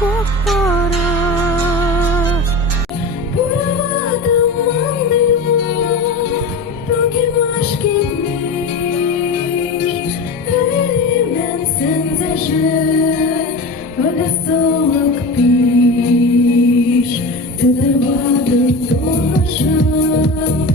çok para. Burada mandıyor, drugim aşk etmiş. Verilen senzece, öyle soğuk piş. Tüde vardı dolaşıp,